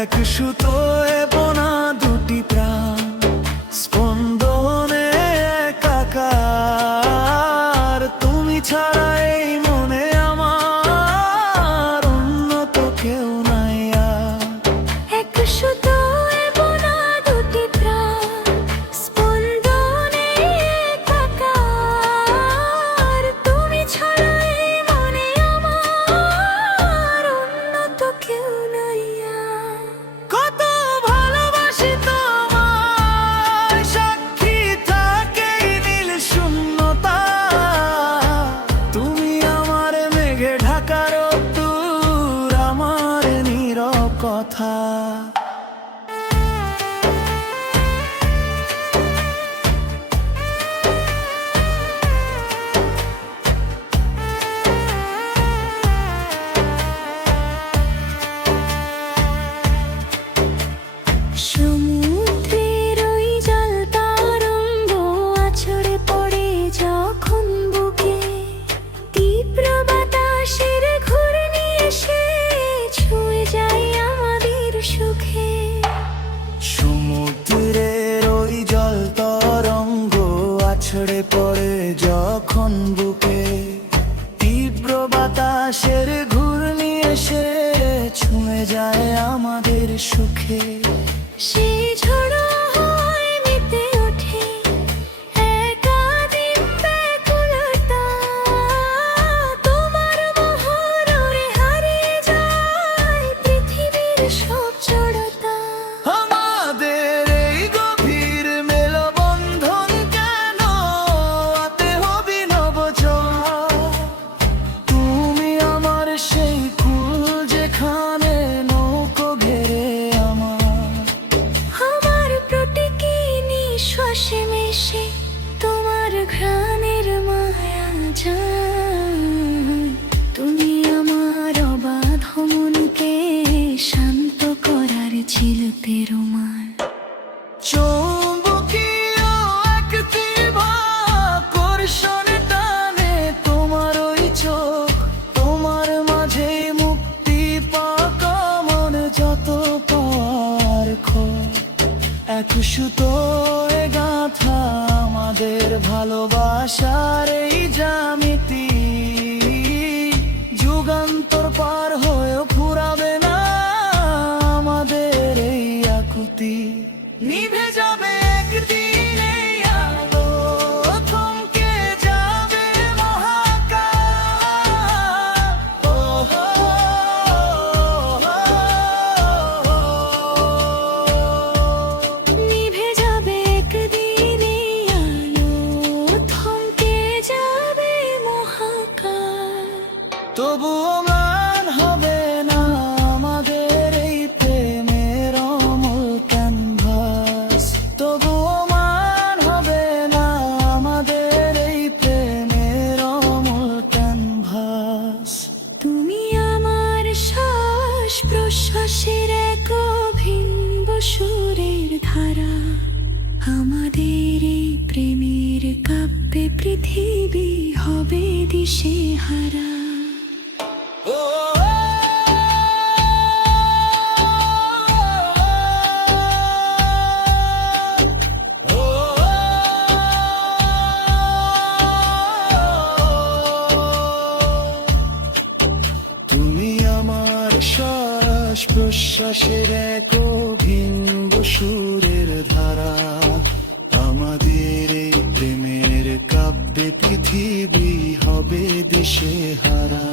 এক সুতোয় বোনা দুটি প্রাণ, স্পন্দনে একাকার। তুমি ছাড়া এই মনে আমার অন্য তো কেউ নাই আর। এক সুতোয় বোনা দুটি প্রাণ, স্পন্দনে একাকার। তুমি ছাড়া এই মনে আমার অন্য তো কেউ নাই আর। কত ভালোবাসি তোমায়, সাক্ষী থাকে নীল শূন্যতা। তুমি আমার মেঘে ঢাকা রোদ্দুর, আমার নীরব কথা। সমুদ্রের ওই জল তরঙ্গ আছড়ে পড়ে যখন বুকে, তীব্র বাতাসের ঘূর্ণি এসে ছুঁয়ে যায় আমাদের সুখে। সমুদ্রের ওই জল তরঙ্গ আছড়ে পড়ে যখন বুকে, তীব্র বাতাসের ঘূর্ণি এসে ছুঁয়ে যায় আমাদের সুখে। সেই ঝড়ো হয় মেতে ওঠে একাদিন ব্যাকুলতা। তোমার মহররে হারিয়ে যায় পৃথিবীর সব জড়তা। আমাদের এই গভীর মেলবন্ধন কেন আতে অভিনব জোয়ার। তুমি আমার সেই কুল যেখানে নৌকো ঘেরে আমার প্রতীকী নিঃশ্বাসে মিশে তোমার ঘ্রাণের মায়া যায়। তুমি আমার অবাধ মনকে শান্ত করার ঝিলতে রোমাল। চৌম্বকীয় এক তীব্র আকর্ষণ টানে তোমার ওই চোখ। তোমার মাঝে মুক্তি পাকা মন যত পাওয়ার খোঁজ। এক সুতোয় গাঁথা আমাদের ভালোবাসার এই জ্যামিতি, যুগান্তর পার হয়েও ফুরাবে না আমাদের এই আকুতি। নিভে যাবে একদিন এই আলো, থমকে যাবে মহাকাশ। ও হো, নিভে যাবে একদিন এই আলো, থমকে যাবে মহাকাশ। তবুও ম্লান হবে না আমাদের এই প্রেমের অমল ক্যানভাস। তবুও ম্লান হবে না আমাদের এই প্রেমের অমল ক্যানভাস। তুমি আমার শ্বাস প্রশ্বাসের এক অভিন্ন সুরের ধারা। আমাদের এই প্রেমের কাব্যে পৃথিবী হবে দিশেহারা। ও তুমি আমার শ্বাস প্রশ্বাসের এক অভিন্ন সুরের ধারা। আমাদের এই প্রেমের কাব্যে পৃথিবী হবে দিশেহারা।